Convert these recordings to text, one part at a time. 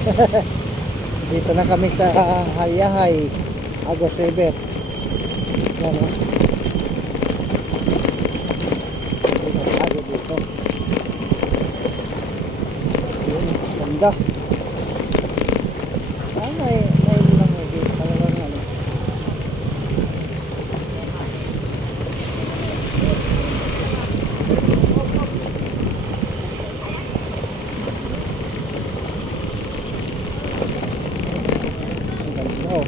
Dito na kami sa Hayahay, Agos River. Yan o. Dito tayo dito. Yun, ganda. May lang dito talagang ano. Oh.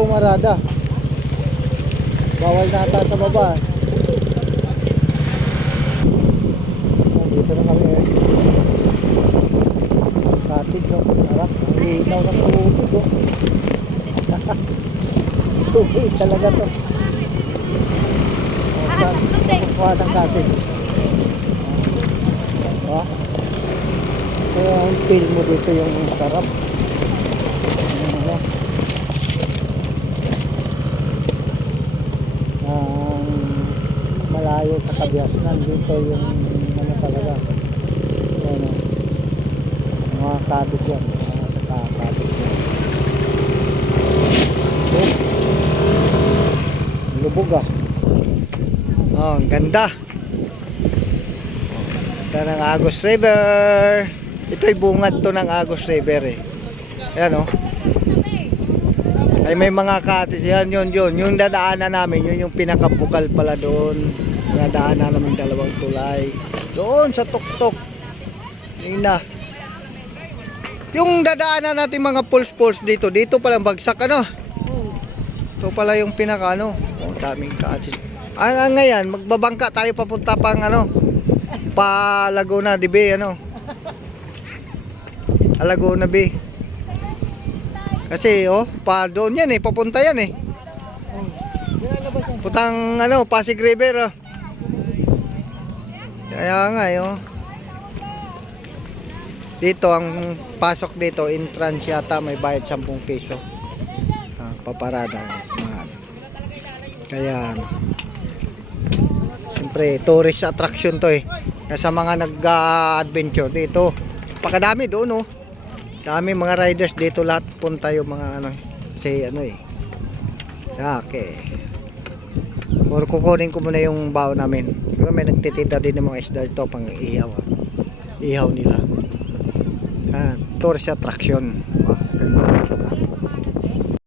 Pumarada. Bawal na ata sa baba. Dito na kami eh. Cottage oh. Harap. Ang linaw ng tubig oh. Tubig talaga to. Kuha ng cottage. Kaya ang feel mo dito yung sarap. Malayo sa Kabiasnan dito yung ano talaga. Ano, mga cottage yan. Sa cottage yan. Lubog ah. Oh, ang ganda. Ganda ng Agos River. Ito'y bungad to ng Agos River eh. Ayan oh. Ay may mga cottage yan, yun. Yung dadaanan namin, yun yung pinakabukal pala doon. Dadaanan namin dalawang tulay. Doon sa tuktok. Yun na. Yung dadaanan natin mga pulse dito palang bagsak ano. Ito pala yung pinaka ano. Oh, daming cottage. Ngayon, magbabangka tayo papunta pang ano, pa Laguna de Bay ano. Laguna Bay. Kasi oh, pa doon yan eh, papunta yan eh. Putang ano, Pasig River oh. Kaya nga oh. Dito ang pasok dito, entrance yata may bayad 10 piso. Paparada. Kaya siyempre tourist attraction to eh. Kaya sa mga nag-adventure dito, pakadami doon oh. Dami mga riders dito, lahat punta yung mga ano, kasi ano eh. Okay. Kukunin ko muna yung bao namin. Pero may nagtitinda din ng mga isda dito pang ihaw. Ihaw nila. Tourist attraction.